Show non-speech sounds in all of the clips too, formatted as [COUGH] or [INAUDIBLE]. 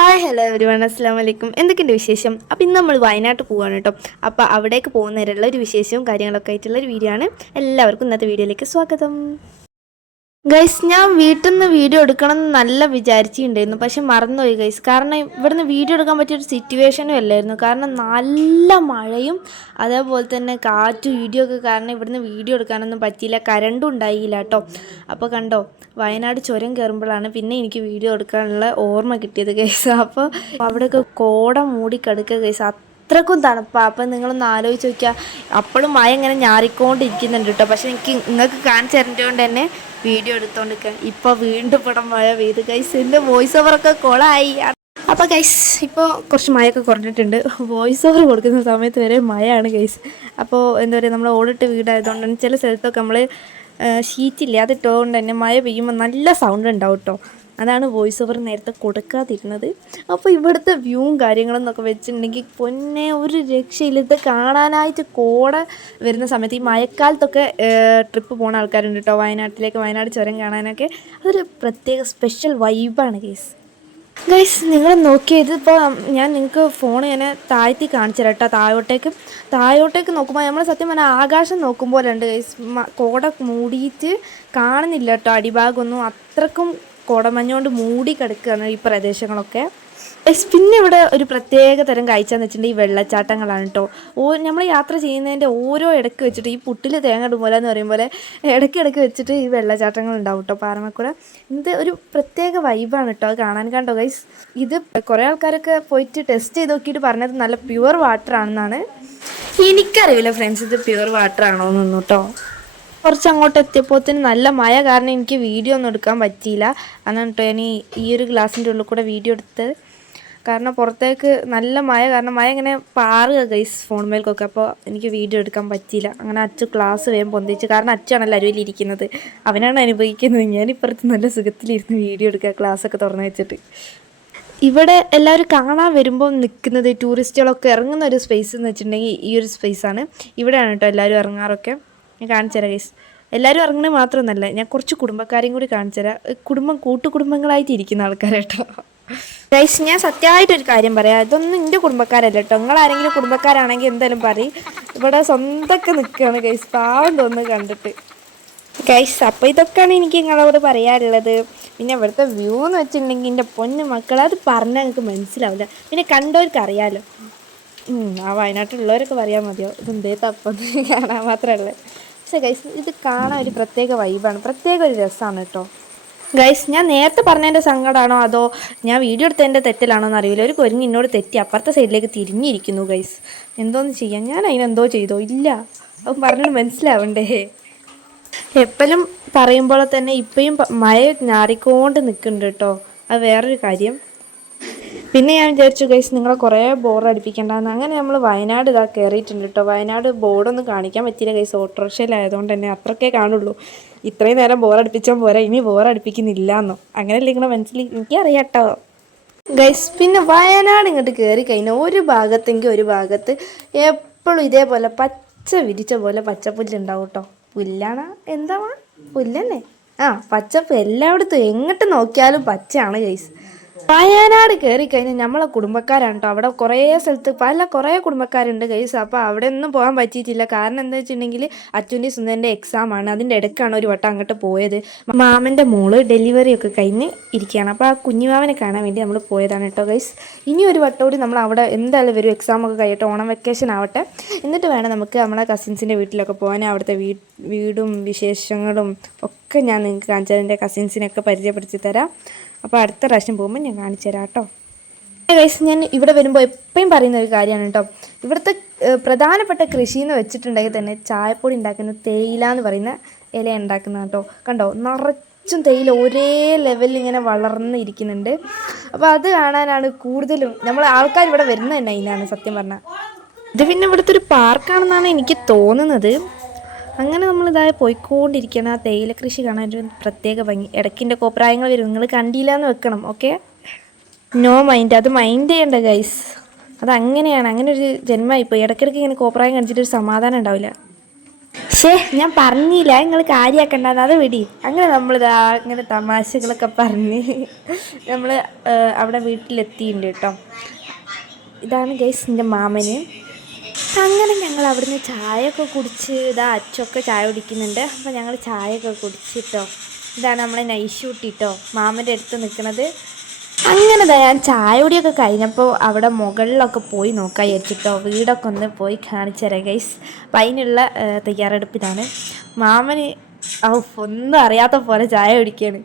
Hi hello every one അസ്സാം വലൈക്കും എന്തൊക്കെയുണ്ട് വിശേഷം? അപ്പോൾ ഇന്ന് നമ്മൾ വയനാട്ട് പോവാണ് കേട്ടോ. അപ്പോൾ അവിടേക്ക് പോകുന്നവരുള്ള ഒരു വിശേഷവും കാര്യങ്ങളൊക്കെ ആയിട്ടുള്ള ഒരു വീഡിയോ ആണ്. എല്ലാവർക്കും ഇന്നത്തെ വീഡിയോയിലേക്ക് സ്വാഗതം. ഗൈസ് ഞാൻ വീട്ടിൽ നിന്ന് വീഡിയോ എടുക്കണം എന്ന് നല്ല വിചാരിച്ചിട്ടുണ്ടായിരുന്നു. പക്ഷെ മറന്നുപോയി ഗൈസ് കാരണം ഇവിടുന്ന് വീഡിയോ എടുക്കാൻ പറ്റിയൊരു സിറ്റുവേഷനും അല്ലായിരുന്നു. കാരണം നല്ല മഴയും അതേപോലെ തന്നെ കാറ്റും വീഡിയോ ഒക്കെ കാരണം ഇവിടുന്ന് വീഡിയോ എടുക്കാനൊന്നും പറ്റിയില്ല. കരണ്ടും ഉണ്ടായില്ല കേട്ടോ. അപ്പോൾ കണ്ടോ വയനാട് ചുരം കയറുമ്പോഴാണ് പിന്നെ എനിക്ക് വീഡിയോ എടുക്കാനുള്ള ഓർമ്മ കിട്ടിയത് ഗൈസ് അപ്പോൾ അവിടെയൊക്കെ കോട മൂടി കിടക്കുക ഗൈസ് അത്രക്കും തണുപ്പാണ് അപ്പം നിങ്ങളൊന്ന് ആലോചിച്ച് നോക്കിയാൽ അപ്പോഴും മഴ ഇങ്ങനെ ഞാറിക്കൊണ്ടിരിക്കുന്നുണ്ട് കേട്ടോ. പക്ഷെ എനിക്ക് നിങ്ങൾക്ക് കാണിച്ചു തരേണ്ടതുകൊണ്ട് തന്നെ വീഡിയോ എടുത്തോണ്ട് ഇപ്പോൾ വീണ്ടും ഇവിടെ മഴ പെയ്ത്. ഗൈസ് എന്റെ വോയിസ് ഓവർ ഒക്കെ കൊളായി. അപ്പോൾ ഗൈസ് ഇപ്പോൾ കുറച്ച് മഴയൊക്കെ കുറഞ്ഞിട്ടുണ്ട്. വോയിസ് ഓവർ കൊടുക്കുന്ന സമയത്ത് വരെ മഴയാണ് ഗൈസ് അപ്പോൾ എന്താ പറയുക നമ്മൾ ഓടിട്ട് വീടായതുകൊണ്ട് ചില സ്ഥലത്തൊക്കെ നമ്മൾ ഷീറ്റില്ല അതിട്ടുകൊണ്ട് തന്നെ മഴ പെയ്യുമ്പോൾ നല്ല സൗണ്ട് ഉണ്ടാവും കേട്ടോ അതാണ് വോയിസ് ഓവർ നേരത്തെ കൊടുക്കാതിരുന്നത്. അപ്പോൾ ഇവിടുത്തെ വ്യൂവും കാര്യങ്ങളും എന്നൊക്കെ വെച്ചിട്ടുണ്ടെങ്കിൽ പൊന്നെ ഒരു രക്ഷയില്ല. ഇത് കാണാനായിട്ട് കോട വരുന്ന സമയത്ത് ഈ മഴക്കാലത്തൊക്കെ ട്രിപ്പ് പോകുന്ന ആൾക്കാരുണ്ട് കേട്ടോ വയനാട്ടിലേക്ക് വയനാട് ചുരം കാണാനൊക്കെ. അതൊരു പ്രത്യേക സ്പെഷ്യൽ വൈബാണ് കേസ് ഗൈസ് നിങ്ങൾ നോക്കിയത് ഇപ്പോൾ ഞാൻ നിങ്ങൾക്ക് ഫോൺ ഇങ്ങനെ താഴ്ത്തി കാണിച്ചു കേട്ടോ താഴോട്ടേക്ക്. താഴോട്ടേക്ക് നോക്കുമ്പോൾ നമ്മൾ സത്യം പറഞ്ഞാൽ ആകാശം നോക്കുമ്പോൾ ഉണ്ട് ഗൈസ് കോട മൂടിയിട്ട് കാണുന്നില്ല കേട്ടോ അടിഭാഗമൊന്നും. അത്രക്കും കോടമഞ്ഞുകൊണ്ട് മൂടി കിടക്കുകയാണ് ഈ പ്രദേശങ്ങളൊക്കെ. പിന്നെ ഇവിടെ ഒരു പ്രത്യേക തരം കാഴ്ച എന്ന് വെച്ചിട്ടുണ്ടെങ്കിൽ ഈ വെള്ളച്ചാട്ടങ്ങളാണ് കേട്ടോ. ഓ നമ്മൾ യാത്ര ചെയ്യുന്നതിന്റെ ഓരോ ഇടയ്ക്ക് വെച്ചിട്ട് ഈ പുട്ടിൽ തേങ്ങ ഇടുമ്പോൾ എന്ന് പറയും പോലെ ഇടയ്ക്ക് ഇടയ്ക്ക് വെച്ചിട്ട് ഈ വെള്ളച്ചാട്ടങ്ങൾ ഉണ്ടാവും കേട്ടോ പാറമക്കുട ഇത് ഒരു പ്രത്യേക വൈബാണ് കേട്ടോ. കാണാൻ കണ്ടോ ഗൈസ് ഇത് കുറേ ആൾക്കാരൊക്കെ പോയിട്ട് ടെസ്റ്റ് ചെയ്ത് നോക്കിയിട്ട് പറഞ്ഞത് നല്ല പ്യുവർ വാട്ടർ ആണെന്നാണ്. എനിക്കറിയില്ല ഫ്രണ്ട്സ് ഇത് പ്യുവർ വാട്ടർ ആണോ എന്നൊന്നും കേട്ടോ. കുറച്ച് അങ്ങോട്ട് എത്തിയപ്പോഴത്തേന് നല്ല മഴ കാരണം എനിക്ക് വീഡിയോ ഒന്നും എടുക്കാൻ പറ്റിയില്ല. അതാണ് കേട്ടോ ഇനി ഈ ഒരു ഗ്ലാസിന്റെ ഉള്ളിൽ കൂടെ വീഡിയോ എടുത്ത് കാരണം പുറത്തേക്ക് നല്ല മഴ കാരണം മഴ ഇങ്ങനെ പാറുക ഗൈസ് ഫോൺ മേൽക്കൊക്കെ. അപ്പോൾ എനിക്ക് വീഡിയോ എടുക്കാൻ പറ്റിയില്ല. അങ്ങനെ അച്ചു ക്ലാസ് വേഗം പൊന്തിച്ച്. കാരണം അച്ചാണല്ലോ അരുവിലിരിക്കുന്നത് അവനാണ് അനുഭവിക്കുന്നത്. ഞാനിപ്പുറത്ത് നല്ല സുഖത്തിലിരുന്ന് വീഡിയോ എടുക്കുക ക്ലാസ്സൊക്കെ തുറന്നു വെച്ചിട്ട്. ഇവിടെ എല്ലാവരും കാണാൻ വരുമ്പോൾ നിൽക്കുന്നത് ടൂറിസ്റ്റുകളൊക്കെ ഇറങ്ങുന്ന ഒരു സ്പേസ് എന്ന് വെച്ചിട്ടുണ്ടെങ്കിൽ ഈ ഒരു സ്പേസാണ് ഇവിടെയാണ് കേട്ടോ എല്ലാവരും ഇറങ്ങാറൊക്കെ. ഞാൻ കാണിച്ചു തരാം ഗൈസ് എല്ലാവരും ഇറങ്ങണേ മാത്രമൊന്നല്ല ഞാൻ കുറച്ച് കുടുംബക്കാരെയും കൂടി കാണിച്ചു തരാം. കുടുംബം കൂട്ടുകുടുംബങ്ങളായിട്ട് ഇരിക്കുന്ന ആൾക്കാരാട്ടോ ഗൈസ് ഞാൻ സത്യമായിട്ടൊരു കാര്യം പറയാം. ഇതൊന്നും എന്റെ കുടുംബക്കാരല്ല കേട്ടോ. നിങ്ങൾ ആരെങ്കിലും കുടുംബക്കാരാണെങ്കിൽ എന്തായാലും പറയും. ഇവിടെ സ്വന്തമൊക്കെ നിൽക്കുകയാണ് ഗൈസ് പാവം തോന്നുന്നു കണ്ടിട്ട്. ഗൈസ് അപ്പോൾ ഇതൊക്കെയാണ് എനിക്ക് നിങ്ങളോട് പറയാനുള്ളത്. പിന്നെ ഇവിടുത്തെ വ്യൂ എന്ന് വെച്ചിട്ടുണ്ടെങ്കിൽ എന്റെ പൊന്നു മക്കളെ അത് പറഞ്ഞാൽ നിങ്ങൾക്ക് മനസ്സിലാവില്ല. പിന്നെ കണ്ടവർക്ക് അറിയാലോ. ഉം, ആ വയനാട്ടിലുള്ളവരൊക്കെ പറയാൻ മതിയോ? ഇതെന്തേ തപ്പെന്ന് [LAUGHS] കാണാൻ ഉള്ളൂ പക്ഷേ ഗൈസ് ഇത് കാണാൻ ഒരു പ്രത്യേക വൈബാണ് പ്രത്യേക ഒരു രസമാണ് കേട്ടോ. ഗൈസ് ഞാൻ നേരത്തെ പറഞ്ഞതിന്റെ സങ്കടമാണോ അതോ ഞാൻ വീഡിയോ എടുത്തതിന്റെ തെറ്റിലാണോ എന്ന് അറിയില്ല ഒരു കൊരിഞ്ഞ് എന്നോട് തെറ്റി അപ്പുറത്തെ സൈഡിലേക്ക് തിരിഞ്ഞിരിക്കുന്നു ഗൈസ് എന്തോന്ന് ചെയ്യാം ഞാൻ അതിനെന്തോ ചെയ്തോ? ഇല്ല. അപ്പം പറഞ്ഞിട്ട് മനസ്സിലാവണ്ടേ? എപ്പോഴും പറയുമ്പോൾ തന്നെ ഇപ്പോഴും മഴ ഞാറിക്കൊണ്ട് നിൽക്കുന്നുണ്ട് കേട്ടോ. അത് വേറൊരു കാര്യം. പിന്നെ ഞാൻ വിചാരിച്ചു ഗൈസ് നിങ്ങളെ കുറേ ബോർ അടിപ്പിക്കണ്ടെന്ന്. അങ്ങനെ നമ്മൾ വയനാട് ഇതാ കയറിയിട്ടുണ്ട് കേട്ടോ. വയനാട് ബോർഡൊന്നും കാണിക്കാൻ പറ്റിയില്ല ഗൈസ് ഓട്ടോറിക്ഷയിലായതുകൊണ്ട് തന്നെ അത്രക്കേ കാണുള്ളൂ. ഇത്രയും നേരം ബോറടിപ്പിച്ചോ പോരാ ഇനി ബോറടിപ്പിക്കുന്നില്ല എന്നോ അങ്ങനെയല്ലേ നിങ്ങളെ മനസ്സിൽ എനിക്കറിയാം ഗൈസ് പിന്നെ വയനാട് ഇങ്ങോട്ട് കയറി കഴിഞ്ഞാൽ ഒരു ഭാഗത്തെങ്കിൽ ഒരു ഭാഗത്ത് എപ്പോഴും ഇതേപോലെ പച്ച വിരിച്ച പോലെ പച്ചപ്പുല്ലുണ്ടാവും കേട്ടോ പുല്ലാണ്? എന്താ പുല്ലന്നെ ആ പച്ചപ്പ് എല്ലായിടത്തും എങ്ങോട്ട് നോക്കിയാലും പച്ചയാണ് ഗൈസ് വയനാട് കയറി കഴിഞ്ഞാൽ നമ്മളെ കുടുംബക്കാരാണ് കേട്ടോ അവിടെ കുറേ സ്ഥലത്ത് പല കുറേ കുടുംബക്കാരുണ്ട് ഗൈസ് അപ്പോൾ അവിടെ ഒന്നും പോകാൻ പറ്റിയിട്ടില്ല. കാരണം എന്താ വെച്ചിട്ടുണ്ടെങ്കിൽ അച്ഛന്റെ സുന്ദരന്റെ എക്സാം ആണ്. അതിന്റെ ഇടയ്ക്കാണ് ഒരു വട്ടം അങ്ങോട്ട് പോയത്. മാമന്റെ മോൾ ഡെലിവറി ഒക്കെ കഴിഞ്ഞ് ഇരിക്കുകയാണ്. അപ്പോൾ ആ കുഞ്ഞുമാവനെ കാണാൻ വേണ്ടി നമ്മൾ പോയതാണ് കേട്ടോ ഗൈസ് ഇനി ഒരു വട്ടം കൂടി നമ്മൾ അവിടെ എന്തായാലും വരും. എക്സാം ഒക്കെ കഴിയട്ടെ. ഓണം വെക്കേഷൻ ആവട്ടെ. എന്നിട്ട് വേണം നമുക്ക് നമ്മളെ കസിൻസിന്റെ വീട്ടിലൊക്കെ പോകാൻ. അവിടുത്തെ വീടും വിശേഷങ്ങളും ഒക്കെ ഞാൻ നിങ്ങൾക്ക് കാണിച്ചു തരാം. എന്റെ കസിൻസിനൊക്കെ പരിചയപ്പെടുത്തി തരാം. അപ്പോൾ അടുത്ത പ്രാവശ്യം പോകുമ്പോൾ ഞാൻ കാണിച്ചു തരാം കേട്ടോ. ഗൈസ് ഞാൻ ഇവിടെ വരുമ്പോൾ എപ്പോഴും പറയുന്ന ഒരു കാര്യമാണ് കേട്ടോ. ഇവിടുത്തെ പ്രധാനപ്പെട്ട കൃഷി എന്ന് വെച്ചിട്ടുണ്ടെങ്കിൽ തന്നെ ചായപ്പൊടി ഉണ്ടാക്കുന്ന തേയില എന്ന് പറയുന്ന ഇല ഉണ്ടാക്കുന്ന കേട്ടോ. കണ്ടോ? നിറച്ചും തേയില ഒരേ ലെവലിൽ ഇങ്ങനെ വളർന്നിരിക്കുന്നുണ്ട് അപ്പോൾ അത് കാണാനാണ് കൂടുതലും നമ്മൾ ആൾക്കാർ ഇവിടെ വരുന്നത് തന്നെ അതിനാണ് സത്യം പറഞ്ഞാൽ ഇത് പിന്നെ ഇവിടുത്തെ ഒരു പാർക്കാണെന്നാണ് എനിക്ക് തോന്നുന്നത്. അങ്ങനെ നമ്മൾ ഇതായി പോയിക്കൊണ്ടിരിക്കണം ആ തേയില കൃഷി കാണാൻ ഒരു പ്രത്യേക ഭംഗി. ഇടയ്ക്കിന്റെ കോപ്രായങ്ങൾ വരും. നിങ്ങൾ കണ്ടില്ല എന്ന് വെക്കണം ഓക്കെ നോ മൈൻഡ് അത് മൈൻഡ് ചെയ്യണ്ട ഗൈസ് അത് അങ്ങനെയാണ്. അങ്ങനെ ഒരു ജന്മമായിപ്പോയി. ഇടയ്ക്കിടയ്ക്ക് ഇങ്ങനെ കോപ്രായം കാണിച്ചിട്ട് ഒരു സമാധാനം ഉണ്ടാവില്ല. ഷേ ഞാൻ പറഞ്ഞില്ല. നിങ്ങൾ കാര്യമാക്കണ്ടെന്ന് അത് വിടി. അങ്ങനെ നമ്മൾ അങ്ങനെ തമാശകളൊക്കെ പറഞ്ഞ് നമ്മൾ അവിടെ വീട്ടിലെത്തിയിട്ടുണ്ട് കേട്ടോ ഇതാണ് ഗൈസ് എന്റെ മാമന്. അങ്ങനെ ഞങ്ങൾ അവിടുന്ന് ചായയൊക്കെ കുടിച്ച് ഇതാ അച്ചൊക്കെ ചായ കുടിക്കുന്നുണ്ട്. അപ്പോൾ ഞങ്ങൾ ചായയൊക്കെ കുടിച്ചിട്ടോ. ഇതാണ് നമ്മളെ നൈഷൂട്ടിട്ടോ മാമന്റെ അടുത്ത് നിൽക്കുന്നത് അങ്ങനെ ഞാൻ ചായ കുടിയൊക്കെ കഴിഞ്ഞപ്പോൾ അവിടെ മുകളിലൊക്കെ പോയി നോക്കാൻ വിചാരിച്ചിട്ടോ. വീടൊക്കെ ഒന്ന് പോയി കാണിച്ചു തരാം ഗൈസ് അപ്പം അതിനുള്ള തയ്യാറെടുപ്പിലാണ് മാമന് ഒന്നും അറിയാത്ത പോലെ ചായ കുടിക്കുകയാണ്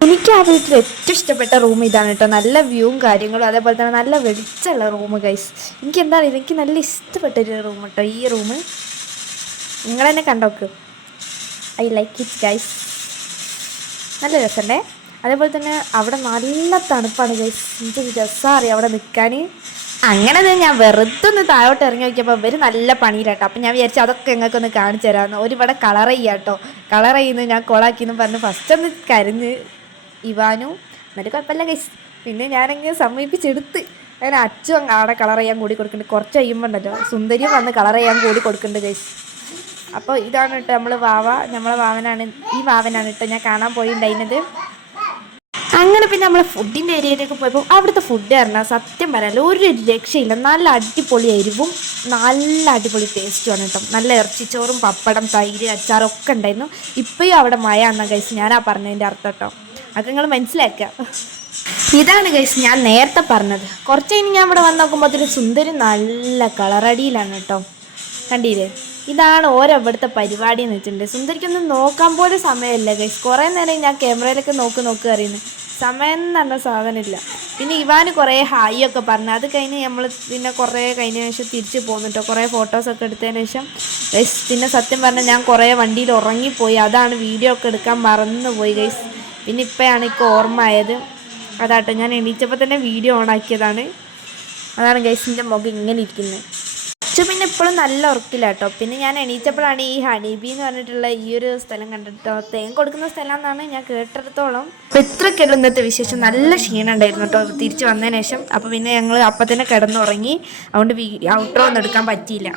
എനിക്ക് ആ വീട്ടിൽ ഏറ്റവും ഇഷ്ടപ്പെട്ട റൂം ഇതാണ് കേട്ടോ നല്ല വ്യൂവും കാര്യങ്ങളും അതേപോലെ തന്നെ നല്ല വെളിച്ചമുള്ള റൂം ഗൈസ് എനിക്ക് എന്താണ് എനിക്ക് നല്ല ഇഷ്ടപ്പെട്ടൊരു റൂം കേട്ടോ ഈ റൂം നിങ്ങൾ തന്നെ കണ്ടോക്ക്. ഐ ലൈക്ക് ഇറ്റ് ഗൈസ് നല്ല രസമുണ്ടേ അതേപോലെ തന്നെ അവിടെ നല്ല തണുപ്പാണ് ഗൈസ് എനിക്ക് രസമാണ് അറിയാം അവിടെ നിൽക്കാൻ അങ്ങനെ തന്നെ ഞാൻ വെറുതെ ഒന്ന് താഴോട്ട് ഇറങ്ങി നോക്കിയപ്പോൾ ഇവർ നല്ല പണിയിലാട്ടോ. അപ്പം ഞാൻ വിചാരിച്ചു അതൊക്കെ ഞങ്ങൾക്കൊന്ന് കാണിച്ചു തരാമെന്ന് ഒരുപാട് കളർ ചെയ്യാം കേട്ടോ കളർ ചെയ്യുന്നു ഞാൻ കോളാക്കിയെന്ന് പറഞ്ഞ് ഫസ്റ്റ് ഒന്ന് കരഞ്ഞ് ഇവാനും. എന്നിട്ട് കുഴപ്പമില്ല ഗൈസ് പിന്നെ ഞാനങ്ങ് സമീപിച്ചെടുത്ത്. അങ്ങനെ അച്ഛൻ ആടെ കളർ ചെയ്യാൻ കൂടി കൊടുക്കുന്നുണ്ട്. കുറച്ച് കഴിയുമ്പോൾ ഉണ്ടല്ലോ സുന്ദരിയും വന്ന് കളർ ചെയ്യാൻ കൂടി കൊടുക്കുന്നുണ്ട് ഗൈസ് അപ്പോൾ ഇതാണ് കേട്ടോ നമ്മൾ വാവ. നമ്മളെ വാവനാണ് ഈ വാവനാണ് കേട്ടോ ഞാൻ കാണാൻ പോയിണ്ടായിരുന്നത്. അങ്ങനെ പിന്നെ നമ്മൾ ഫുഡിന്റെ ഏരിയയിലേക്ക് പോയപ്പോൾ അവിടുത്തെ ഫുഡ് പറഞ്ഞാൽ സത്യം പറയാലോ ഒരു രക്ഷയില്ല. നല്ല അടിപൊളി എരിവും നല്ല അടിപൊളി ടേസ്റ്റുമാണ് കേട്ടോ. നല്ല ഇറച്ചിച്ചോറും പപ്പടം തൈര് അച്ചാറും അച്ചാറൊക്കെ ഉണ്ടായിരുന്നു. ഇപ്പോഴും അവിടെ മഴ എന്ന കഴിച്ച് ഞാനാ പറഞ്ഞതിന്റെ അർത്ഥം കേട്ടോ. അതൊക്കെ നിങ്ങൾ മനസ്സിലാക്കുക. ഇതാണ് ഗൈസ് ഞാൻ നേരത്തെ പറഞ്ഞത്. കുറച്ച് കഴിഞ്ഞ് ഞാൻ ഇവിടെ വന്ന് നോക്കുമ്പോൾ അതൊരു സുന്ദരി നല്ല കളറടിയിലാണ് കേട്ടോ. കണ്ടില്ലേ? ഇതാണ് ഓരോ ഇവിടുത്തെ പരിപാടി എന്ന് വെച്ചിട്ടുണ്ട്. സുന്ദരിക്കൊന്നും നോക്കാൻ പോലും സമയമില്ല ഗൈസ് കുറേ നേരം ഞാൻ ക്യാമറയിലൊക്കെ നോക്കി നോക്കി അറിയുന്നത് സമയം എന്ന് പറഞ്ഞ സാധനമില്ല പിന്നെ ഇവാന് കുറേ ഹായ് ഒക്കെ പറഞ്ഞു. അത് കഴിഞ്ഞ് നമ്മൾ പിന്നെ കുറേ കഴിഞ്ഞ ശേഷം തിരിച്ച് പോന്നിട്ടോ കുറേ ഫോട്ടോസൊക്കെ എടുത്തതിന് ശേഷം ഗൈസ് പിന്നെ സത്യം പറഞ്ഞാൽ ഞാൻ കുറേ വണ്ടിയിൽ ഉറങ്ങിപ്പോയി. അതാണ് വീഡിയോ ഒക്കെ എടുക്കാൻ മറന്നു പോയി ഗൈസ് പിന്നെ ഇപ്പോഴാണ് എനിക്ക് ഓർമ്മ ആയത് അതാട്ടെ ഞാൻ എണീച്ചപ്പോൾ തന്നെ വീഡിയോ ഓൺ ആക്കിയതാണ്. അതാണ് ഗൈസിന്റെ മുഖം ഇങ്ങനെ ഇരിക്കുന്നത്. പക്ഷെ പിന്നെ ഇപ്പോഴും നല്ല ഉറക്കില്ല കേട്ടോ പിന്നെ ഞാൻ എണീച്ചപ്പോഴാണ് ഈ ഹണീബി എന്ന് പറഞ്ഞിട്ടുള്ള ഈ ഒരു സ്ഥലം കണ്ടിട്ടോ തേൻ കൊടുക്കുന്ന സ്ഥലം എന്നാണ് ഞാൻ കേട്ടിടത്തോളം. അപ്പോൾ ഇത്ര ഇന്നത്തെ വിശേഷം? നല്ല ക്ഷീണം ഉണ്ടായിരുന്നു കേട്ടോ തിരിച്ച് വന്നതിന് ശേഷം. അപ്പോൾ പിന്നെ ഞങ്ങൾ അപ്പം തന്നെ കിടന്നുറങ്ങി. അതുകൊണ്ട് ഔട്ടറോ ഒന്നും എടുക്കാൻ പറ്റിയില്ല.